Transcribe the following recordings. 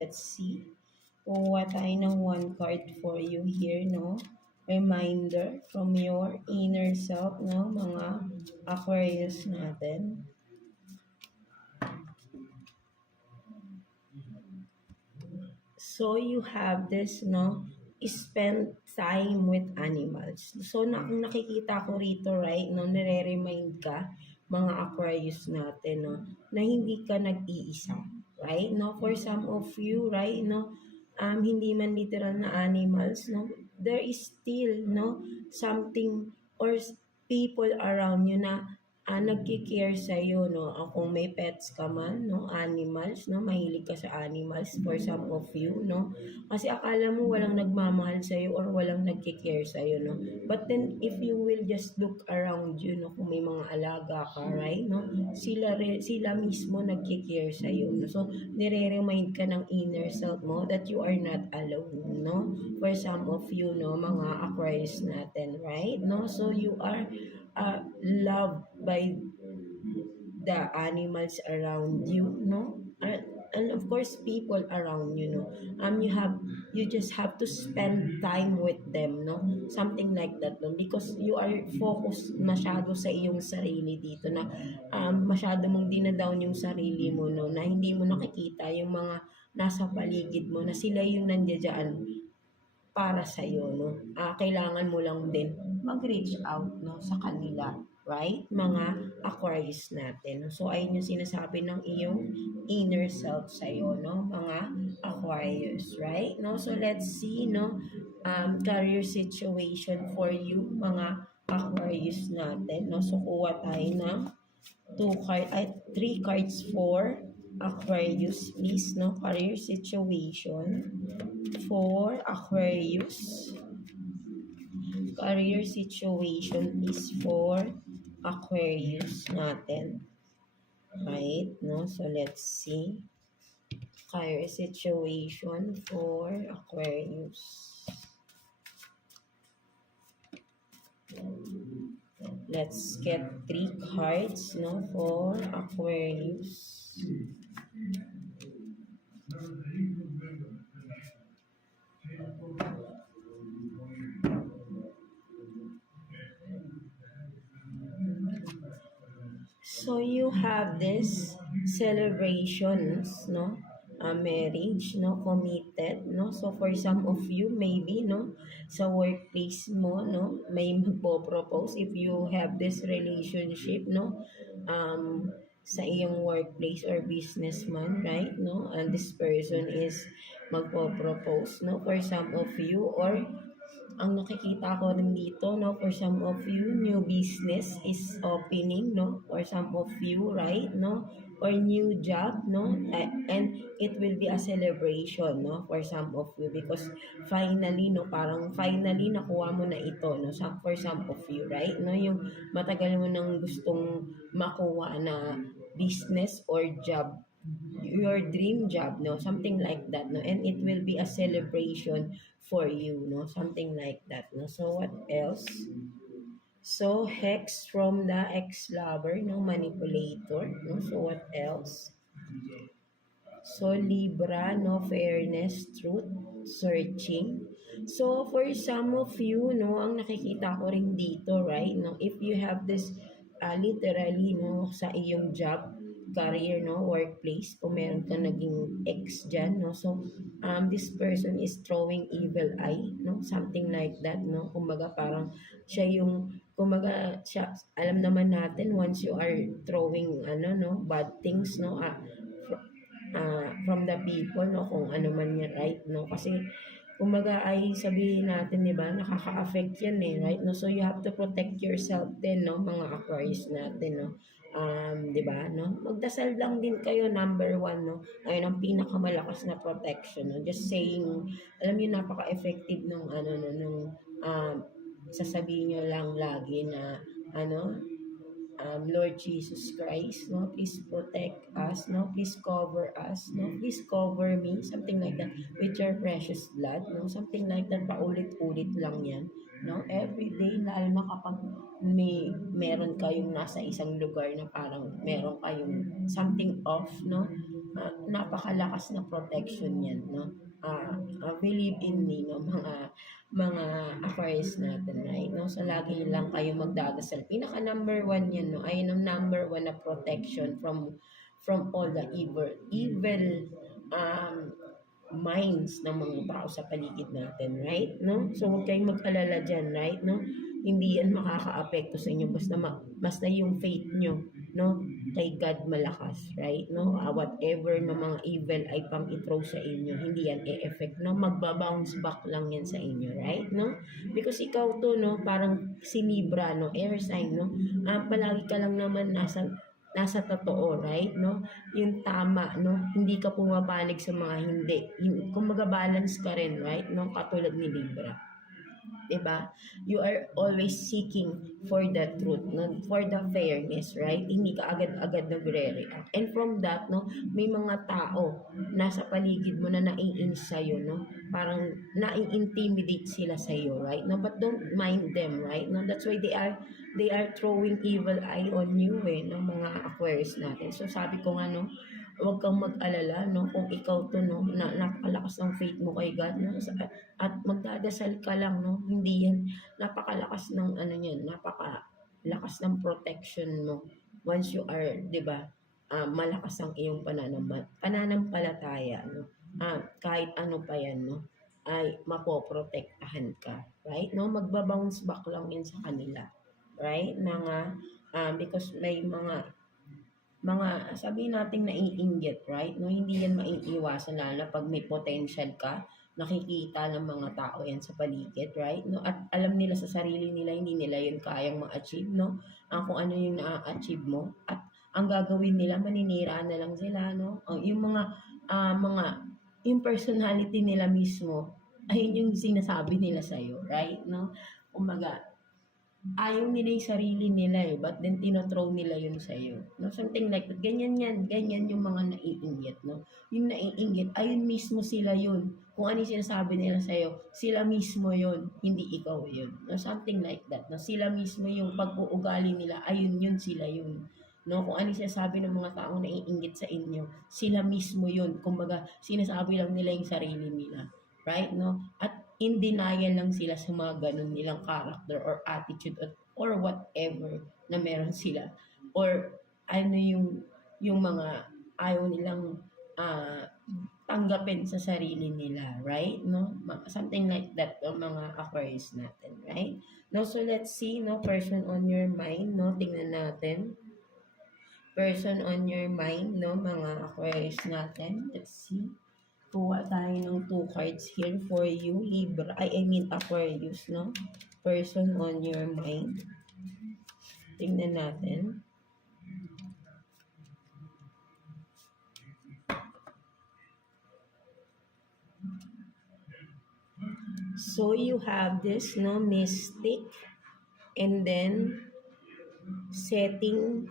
Let's see. Kuha tayo ng one card for you here, no? Reminder from your inner self, no? Mga Aquarius natin. So, you have this, no? Spend time with animals. So, ang nakikita ko rito, right, no? Nire-remind ka, mga Aquarius natin, no? Na hindi ka nag-iisa. Right? No? For some of you, right, no? Hindi man literal na animals, no? There is still, no? Something or people around you na nagki-care sa'yo, no? Kung may pets ka man, no? Animals, no? Mahilig ka sa animals for some of you, no? Kasi akala mo walang nagmamahal sa'yo or walang nagki-care sa'yo, no? But then, if you will just look around you, no? Kung may mga alaga ka, right, no? Sila mismo nagki-care sa'yo, no? So, nire-remind ka ng inner self mo that you are not alone, no? For some of you, no? Mga Aquarius natin, right? No? So, you are loved by the animals around you, no? And of course, people around you, no? You just have to spend time with them, no? Something like that, no? Because you are focused masyado sa iyong sarili dito na masyado mong dinadown yung sarili mo, no? Na hindi mo nakikita yung mga nasa paligid mo na sila yung nandiyan para sa iyo, no? Kailangan mo lang din mag-reach out, no, sa kanila, right? Mga Aquarius natin. So, ayun yung sinasabi ng iyong inner self sa iyo, no? Mga Aquarius, right? No? So, let's see, no? Career situation for you, mga Aquarius natin, no? So, kuha tayo ng 3 cards for Aquarius, please, no? Career situation for Aquarius. Career situation is for Aquarius natin. Right? No? So, let's see. Career situation for Aquarius. Let's get 3 cards, no, for Aquarius. So you have this celebrations, no? Marriage, no? Committed, no? So for some of you, maybe, no? Sa workplace mo, no? May magpo-propose if you have this relationship, no? Sa iyong workplace or businessman, right? No? And this person is magpo-propose, no? For some of you, or ang nakikita ko rin dito, no, for some of you, new business is opening, no, for some of you, right, no, or new job, no, and it will be a celebration, no, for some of you, because finally, no, parang finally nakuha mo na ito, no, for some of you, right, no, yung matagal mo nang gustong makuha na business or job, your dream job, no, something like that, no, and it will be a celebration for you, no, something like that, no. So what else? So hex from the ex-lover, no, manipulator, no. So what else? So Libra, no, fairness, truth, searching. So for some of you, no, ang nakikita ko rin dito, right, no, if you have this literally, no, sa iyong job, career, no, workplace, kung meron ka naging ex dyan, no, so this person is throwing evil eye, no, something like that, no, kumbaga parang siya yung, kumbaga siya, alam naman natin, once you are throwing, no, bad things, no, from the people, no, kung ano man yan, right, no, kasi kumbaga ay sabihin natin, di ba, nakaka-affect yan eh, right, no, so you have to protect yourself din, no, mga Aquarius natin, no, di ba, no, magdasal lang din kayo, number 1, no, ayun ang pinakamalakas na protection, no, just saying, alam niyo, napaka-effective nung, no, nung, sasabihin nyo lang lagi na, Lord Jesus Christ, no, please protect us, no, please cover us, no, please cover me, something like that, with your precious blood, no, something like that, paulit-ulit lang yan, no, every day, lalo na kapag meron kayong nasa isang lugar na parang meron kayong something off, no, napakalakas na protection yan, no? Believe in me, no, mga Aquarius natin, right? No? So, lagi lang kayo magdadasal. Pinaka number one yan, no? Ayun ang number one na protection from all the evil um, minds ng mga tao sa paligid natin, right? No? So, huwag kayong mag-alala dyan, right? No? Hindi yan makaka-apekto sa inyo basta yung faith nyo, no? Kay God malakas, right? No? Whatever na mga evil ay pang i-throw sa inyo, hindi yan e-effect, no? Magbabounce back lang yan sa inyo, right? No? Because ikaw to, no? Parang si Libra, no? Air sign, no? Palagi ka lang naman nasa totoo, right? No? Yung tama, no? Hindi ka pumapanig sa mga hindi. Kumbaga balance ka rin, right? No? Katulad ni Libra. Diba? You are always seeking for the truth, no? For the fairness, right? Hindi ka agad-agad nagre-react. And from that, no, may mga tao nasa paligid mo na naiinis sa'yo, no? Parang nai-intimidate sila sa'yo, right? No, but don't mind them, right? No, that's why they are throwing evil eye on you, no, mga Aquarius natin. So sabi ko nga, no, huwag kang mag-alala, no, kung ikaw to, no, na napakalakas ng faith mo kay God, no, at magdadasal ka lang, no, hindi yan, napakalakas ng ano yan, napakalakas ng protection mo once you are, di ba, malakas ang iyong pananampalataya, no, kahit ano pa yan, no, ay mapoprotektahan ka, right, no, magbabounce back lang yan sa kanila, right, because may mga sabihin nating naiinggit, right? No, hindi yan maiiwasan lalo pag may potential ka, nakikita ng mga tao yan sa paligid, right? No, at alam nila sa sarili nila, hindi nila yun kayang ma-achieve, no? Kung ano yung na-achieve mo at ang gagawin nila, maninira na lang sila, no? Yung yung personality nila mismo, ayun yung sinasabi nila sa'yo, right? No? Kumbaga, ayaw nila yung sarili nila but then tinothrow nila yun sa'yo. No? Something like that. Ganyan yan. Ganyan yung mga naiinggit. No? Yung naiinggit, ayun mismo sila yun. Kung ano yung sinasabi nila sa'yo, sila mismo yun. Hindi ikaw yun. No? Something like that. No? Sila mismo yung pag-uugali nila, ayun yun, sila yun. No? Kung ano yung sinasabi ng mga taong naiinggit sa inyo, sila mismo yun. Kumbaga, sinasabi lang nila yung sarili nila. Right? No? At in denial lang sila sa mga ganun nilang character or attitude or whatever na meron sila or ano yung mga ayaw nilang uh, tanggapin sa sarili nila, right? No, something like that ang mga Aquarius natin, right? No, so let's see, no, person on your mind, no, tingnan natin. Person on your mind, no, mga Aquarius natin. Let's see. Kuha tayo ng 2 cards here for you, Libra. I mean Aquarius, no? Person on your mind. Tingnan natin. So you have this, no, mystic, and then setting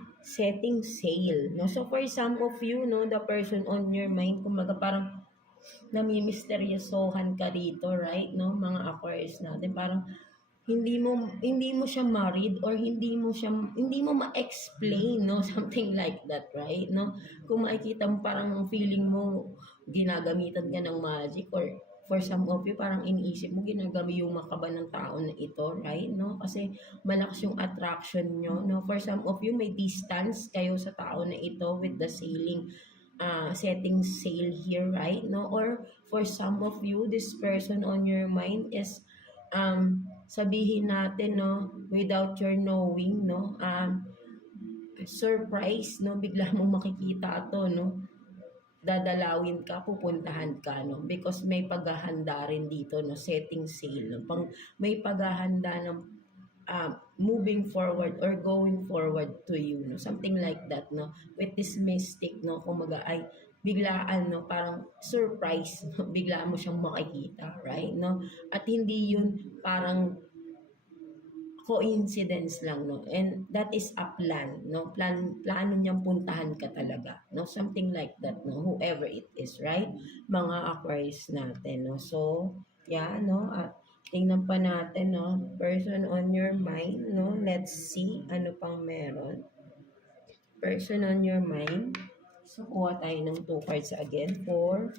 sail, no? So for some of you, no, the person on your mind, kumaga parang namimisteryosohan ka dito, right? No, mga Aquarius natin, parang hindi mo siya married or hindi mo ma-explain, no, something like that, right? No, kung makikita mo parang feeling mo ginagamitan ka ng magic or for some of you parang iniisip mo ginagamitan ka ba ng tao na ito, right? No, kasi malakas yung attraction nyo, no? For some of you may distance kayo sa tao na ito with the setting sail here, right? No, or for some of you this person on your mind is sabihin natin, no, without your knowing, no, surprise, no, bigla mong makikita to, no, dadalawin ka, pupuntahan ka, no, because may paghahanda rin dito, no, setting sail, no, may paghahanda ng moving forward or going forward to you, no, something like that, no, with this mystic, no, kumaga ay biglaan, no, parang surprise, no? Biglaan mo siyang makikita, right? No, at hindi yun parang coincidence lang, no, and that is a plan, no, plano niyang puntahan ka talaga, no, something like that, no, whoever it is, right, mga Aquarius natin, no. So yeah, no, at tingnan pa natin, no, person on your mind, no, let's see ano pang meron. Person on your mind. So, kuha tayo ng 2 cards again for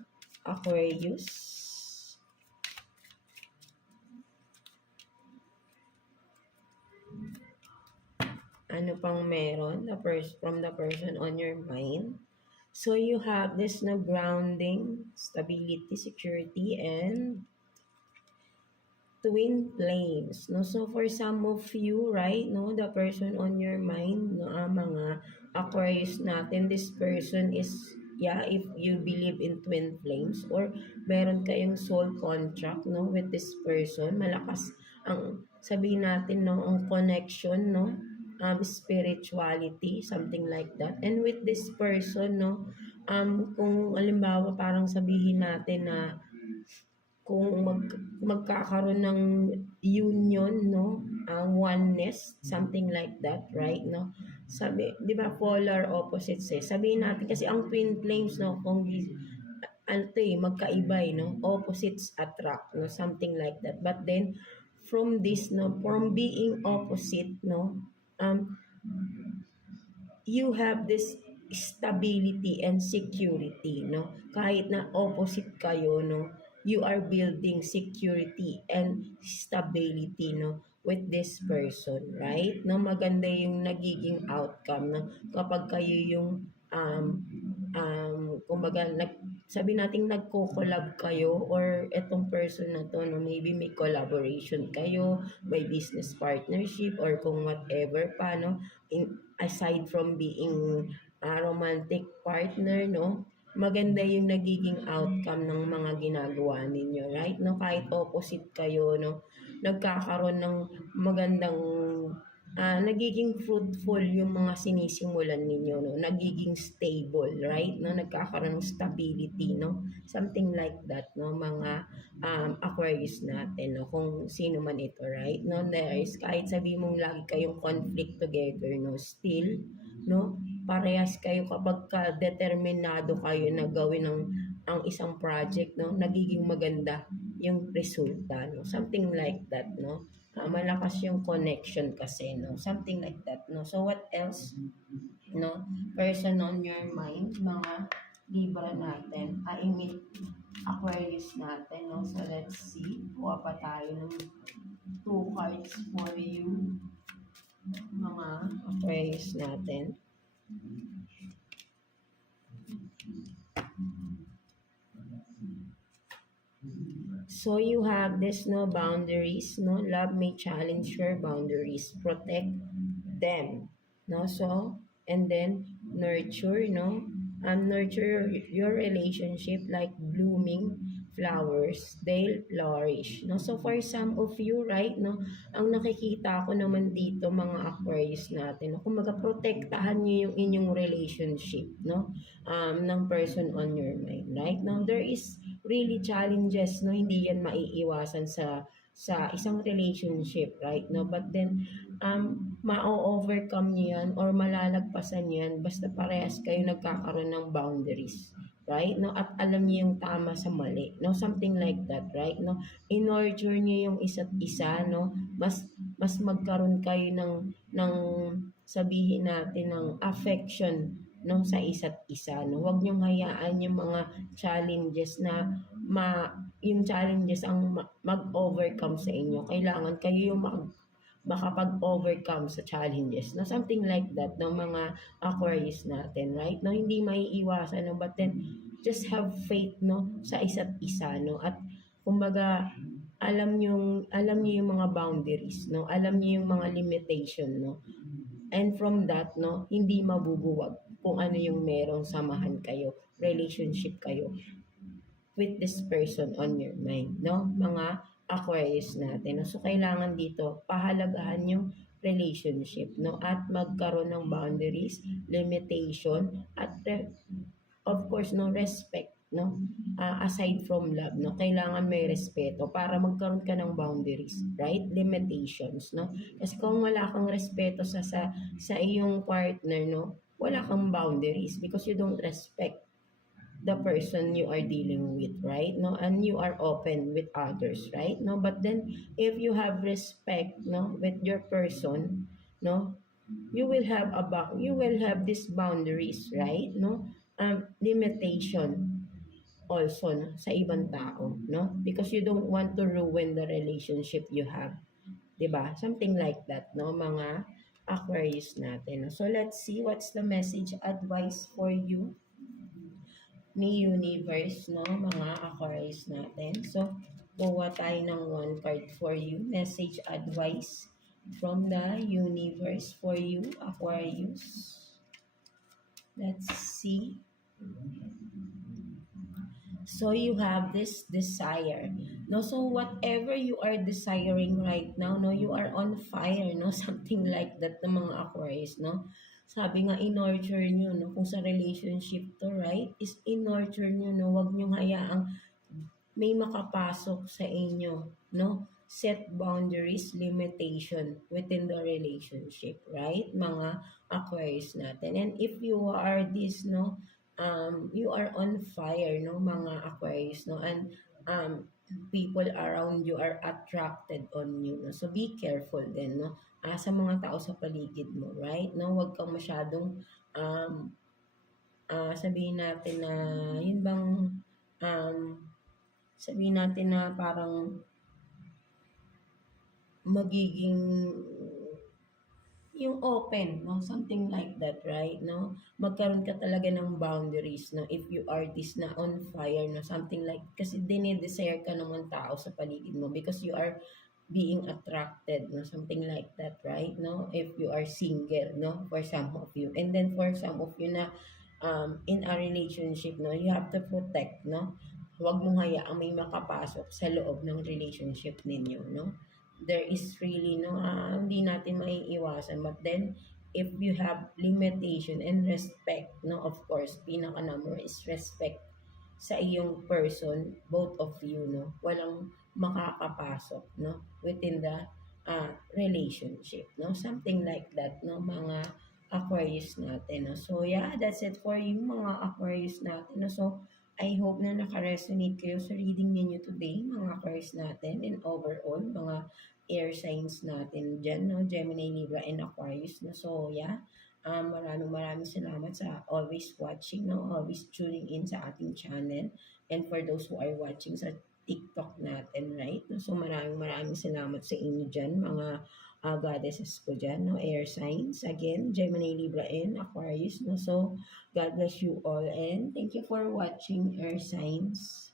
Aquarius. Ano pang meron from the person on your mind? So, you have this no grounding, stability, security, and twin flames, no? So, for some of you, right, no, the person on your mind, no, mga Aquarius natin, this person is, yeah, if you believe in twin flames or meron kayong soul contract, no, with this person, malakas ang, sabihin natin, no, ang connection, no, spirituality, something like that. And with this person, no, kung alimbawa parang sabihin natin na kung magkakaroon ng union, no, oneness, something like that, right, no, sabi, di ba, polar opposites, sabihin natin kasi ang twin flames, no, kung ano to magkaiba, no, opposites attract, no, something like that, but then from this, no, from being opposite, no, um you have this stability and security, no? Kahit na opposite kayo, no? You are building security and stability, no? With this person, right? No, maganda yung nagiging outcome, no? Kapag kayo yung kumbaga, sabi nating nagko-collab kayo or etong person na to, no, maybe may collaboration kayo, may business partnership or kung whatever pa, no, aside from being a romantic partner, no, maganda yung nagiging outcome ng mga ginagawa ninyo, right? No, kahit opposite kayo, no, nagkakaroon ng magandang nagiging fruitful yung mga sinisimulan ninyo, no? Nagiging stable, right? No? Nagkakaroon ng stability, no? Something like that, no? Mga Aquarius natin, no? Kung sino man ito, right? No? There is, kahit sabi mong lagi kayong conflict together, no? Still, no? Parehas kayo kapag determinado kayo na gawin ang isang project, no? Nagiging maganda yung resulta, no? Something like that, no? Malakas yung connection kasi, no? Something like that, no? So, what else, no? Person on your mind, mga Libra natin, I mean, Aquarius natin, no? So, let's see. Kuha pa tayo ng 2 cards for you, mga Aquarius natin. So you have this, no, boundaries, no, love may challenge your boundaries, protect them, no, so, and then nurture, no, and nurture your relationship like blooming flowers, they'll flourish, no. So for some of you, right, no, ang nakikita ko naman dito, mga Aquarius natin, no, kumbaga protektahan niyo yung inyong relationship, no, ng person on your mind, right? Now there is really challenges, no, hindi yan maiiwasan sa isang relationship, right, no, but then ma-overcome niyo yan or malalagpasan niyo yan basta parehas kayo nagkakaroon ng boundaries, right, no, at alam niyo yung tama sa mali, no, something like that, right, no, in-nurture niyo yung isa't isa, no, mas magkaroon kayo ng sabihin natin ng affection, no, sa isa't isa, no. Huwag niyong hayaan yung mga challenges na yung challenges ang mag-overcome sa inyo. Kailangan kayo yung makapag-overcome sa challenges, no, something like that, ng mga Aquarius natin, right, no, hindi maiiwasan, no, but then just have faith, no, sa isa't isa, no, at kumbaga alam niyo yung mga boundaries, no, alam niyo yung mga limitation, no, and from that, no, hindi mabubuwag kung ano yung merong samahan kayo, relationship kayo with this person on your mind, no, mga Aquarius natin, no. So kailangan dito pahalagahan yung relationship, no, at magkaroon ng boundaries, limitation, at of course, no, respect, no, aside from love, no, kailangan may respeto para magkaroon ka ng boundaries, right, limitations, no, kasi kung wala kang respeto sa iyong partner, no, wala kang boundaries because you don't respect the person you are dealing with, right, no, and you are open with others, right, no, but then if you have respect, no, with your person, no, you will have these boundaries, right, no, limitation also no, sa ibang tao, no? Because you don't want to ruin the relationship you have, 'di ba? Something like that, no, mga Aquarius natin. No? So let's see what's the message advice for you ni universe, no, mga Aquarius natin. So kuha tayo ng one card for you, message advice from the universe for you, Aquarius. Let's see. So you have this desire. No, so whatever you are desiring right now, no, you are on fire, no, something like that ng mga Aquarius, no. Sabi nga, in-nurture nyo, no, kung sa relationship to, right, is in-nurture nyo, no, wag nyo hayaang may makapasok sa inyo, no? Set boundaries, limitation within the relationship, right? Mga Aquarius natin. And if you are this, no, you are on fire, no, mga Aquarius, no, and people around you are attracted on you, no? So be careful din, no? Sa mga tao sa paligid mo, right? No, wag kang masyadong sabihin natin na yun bang um, sabihin natin na parang magiging yung open, no? Something like that, right? No? Magkaroon ka talaga ng boundaries, no? If you are this na on fire, no? Something like, kasi dinidesire ka naman tao sa paligid mo because you are being attracted, no? Something like that, right? No? If you are single, no? For some of you. And then for some of you na in a relationship, no? You have to protect, no? Huwag mong hayaang may makapasok sa loob ng relationship ninyo, no? There is really no hindi natin maiiwasan, but then if you have limitation and respect, no, of course pinaka number is respect sa iyong person, both of you, no, walang makakapasok, no, within the relationship, no, something like that, no, mga Aquarius natin, no. So yeah, that's it for you mga Aquarius natin, no. So I hope na naka-resonate kayo sa reading ninyo today, mga Aquarius natin, and overall, mga air signs natin dyan, no? Gemini, Libra, and Aquarius, no? So, yeah, maraming salamat sa always watching, no? Always tuning in sa ating channel. And for those who are watching sa TikTok natin, right? No? So, maraming salamat sa inyo dyan, mga goddesses ko dyan, no? Air signs. Again, Gemini, Libra, and Aquarius, no? So, God bless you all and thank you for watching Air Signs.